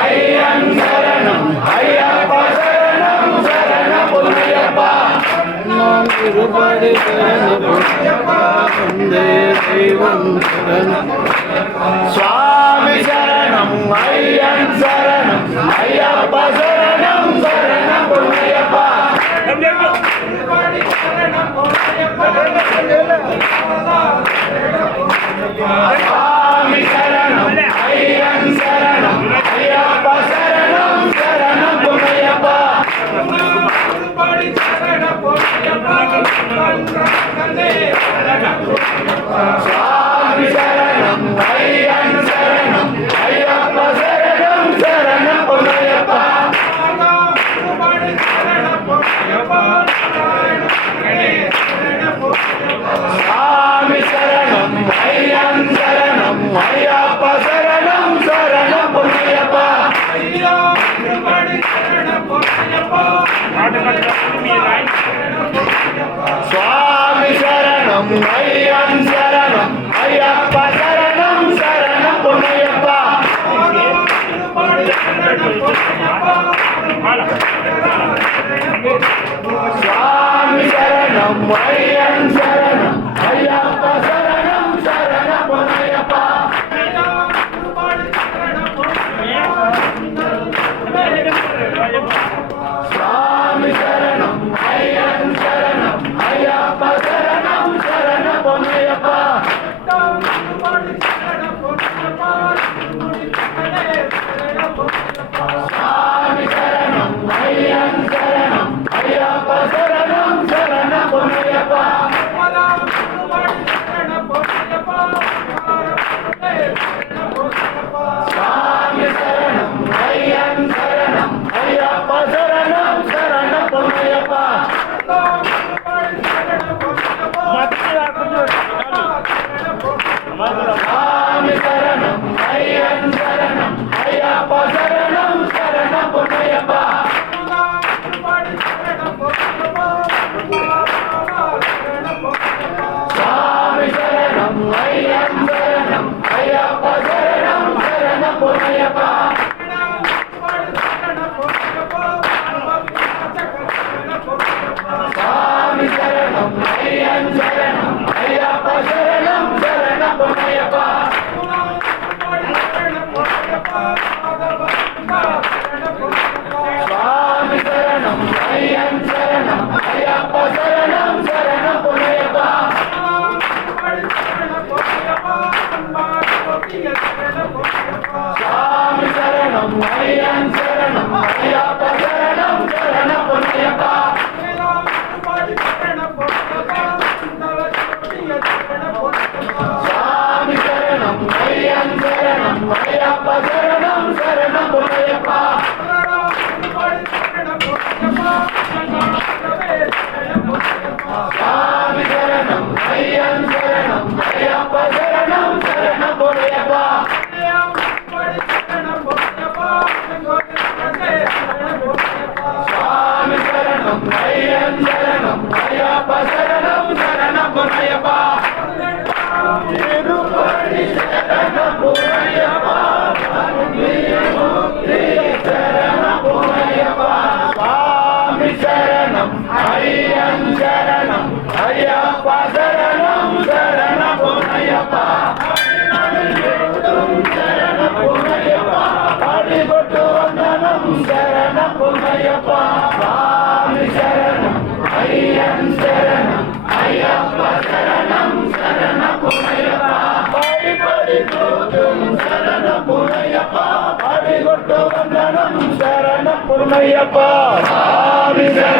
ஐயன் சரணம் ஐயப்பா சரணம் சரண பொன்னையப்பா நான் இருபடி சரணம் வந்தே தெய்வம் சரணம் சுவாமி சரணம் ஐயன் சரணம் ஐயப்பா சரணம் சரண பொன்னையப்பா சுவாமி சரணம் ஐயன் சரணம் ஐயப்பா சரணம் சரண பொன்னையப்பா சுவாமி சரணம் ஐயன் சரணம் ஐயப்பா சரணம் சரண பொன்னையப்பா சுவாமி சரணம் ஐயன் சரணம் ஐயப்பா சரணம் சரண பொன்னையப்பா சுவாமி சரணம் ஐயன் சரணம் ஐயப்பா சரணம் சரண பொன்னையப்பா சுவாமி சரணம் ஐயன் சரணம் ஐயப்பா சரணம் சரண பொன்னையப்பா சுவாமி சரணம் ஐயன் சரணம் ஐயப்பா சரணம் சரண பொன்னையப்பா சுவாமி சரணம் ஐயன் சரணம் ஐயப்பா சரணம் சரண பொன்னையப்பா சுவாமி சரணம் ஐயன் சரணம் ஐயப்பா சரணம் சரண பொன்னையப்பா சுவாமி சரணம் ஐயன் சரணம் ஐயப்பா சரணம் சரண பொன்னையப்பா சுவாமி சரணம் ஐயன் சரணம் ஐயப்பா சரணம் சரண பொன்னையப்பா சுவாமி சரணம் ஐயன் சரணம் ஐயப்பா சரணம் சரண பொன்னையப்பா சுவாமி சரணம் ஐயன் சரணம் ஐயப்பா சரணம் சரண பொன்னையப்பா சுவாமி சரணம் ஐயன் சரணம் ஐயப்பா சரணம் சரண பொன்னையப்பா சுவாமி சரணம் ஐயன் சரணம் ஐயப்பா சரணம் சரண பொன்னையப்பா சுவாமி சரணம் ஐயன் சரணம் ஐயப்பா சரணம் சரண பொன்னையப்பா சுவாமி சரணம் ஐயன் சரணம் ஐயப்பா சரணம் சரண பொன்னையப்பா இருபடி சரண பொன்னையப்பா முக்தி சரண பொன்னையப்பா சுவாமி சரணம் ஐயன் சரணம் ஐயப்பா சரணம் சரண பொன்னையப்பா சரண பொன்னையப்பா அடிபட்டு வந்தனம் சரண பொன்னையப்பா சுவாமி சரணம் ஐயன் சரணம் ஐயப்பா சரணம் சரண பொன்னையப்பா படி தூதும் சரண பொன்னையப்பா அடிபட்டு வந்தனம் சரண பொன்னையப்பா சுவாமி